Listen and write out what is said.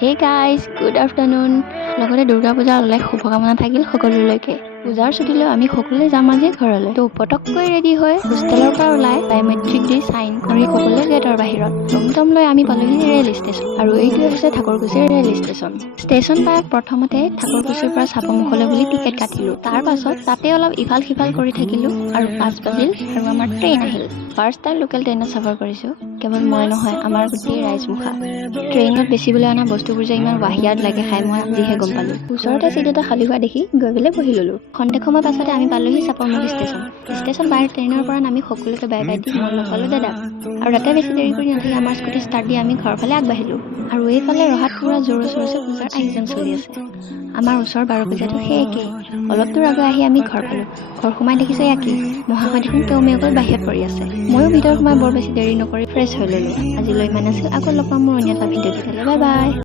Hey guys, good afternoon. লগতে দুৰ্গা পূজাৰ অলেখ শুভকামনা থাকিল সকলোলৈকে। পূজাৰ ছুটীলৈ আমি সকলোৱে যাম আজি ঘৰলৈ। তো পটককৈ ৰেডি হৈ হোষ্টেলৰ পৰা ওলাই বায়'মেট্ৰিক দি চাইন কৰি সকলোৱে গেটৰ বাহিৰত। টমটম লৈ আমি পালোহি ৰেল ষ্টেচন আৰু এইটোৱে হৈছে ঠাকুৰকুছিৰ ৰেল ষ্টেচন। ষ্টেচন পাই প্ৰথমতে ঠাকুৰকুছিৰ পৰা চাপৰমুখলৈ বুলি টিকেট কাটিলোঁ। তাৰ পাছত তাতে অলপ ইফাল সিফাল কৰি থাকিলোঁ আৰু 5 বাজিল আৰু আমাৰ ট্ৰেইন আহিল। ফাৰ্ষ্ট টাইম লোকেল ট্ৰেইনত চাফাৰ কৰিছোঁ। কেৱল মই নহয়, আমাৰ গোটেই ৰাইজমুখা। ট্ৰেইনত বেচিবলৈ অনা বস্তুবোৰ যে ইমান বাহিয়াত লাগে খাই মই আজিহে গম পালোঁ। ওচৰতে চিট এটা খালী হোৱা দেখি গৈ পেলাই বহি ল'লোঁ। খন্তেক সময় পাছতে আমি পালোহি চাপৰমুখ ষ্টেচন পাই ট্ৰেইনৰ পৰা নামি সকলোকে বাই বাই দি মই লগ পালোঁ দাদাক। আৰু তাতে বেছি দেৰি কৰি নাথাকি আমাৰ স্কুটি ষ্টাৰ্ট দি আমি ঘৰৰ ফালে আগবাঢ়িলোঁ। আৰু এইফালে ৰহাত পুৰা জোৰ চোৰছে পূজাৰ আয়োজন চলি আছে। আমাৰ ওচৰৰ বাৰ পূজাটো সেই একেই। অলপ দূৰ আগে আহি আমি ঘৰ পালোঁ। ঘৰ সোমাই দেখিছোঁ একেই। মহাশয় দেখোন কেউমেওকৈ বাহিৰত পৰি আছে। ময়ো ভিতৰত সোমাই বৰ বেছি দেৰি নকৰি ফ্ৰেছ হৈ ল'লোঁ। আজিলৈ ইমান আছিল, আকৌ লগ পাম মোৰ অন্য এটা ভিডিঅ' তেতিয়ালৈ বাই বাই।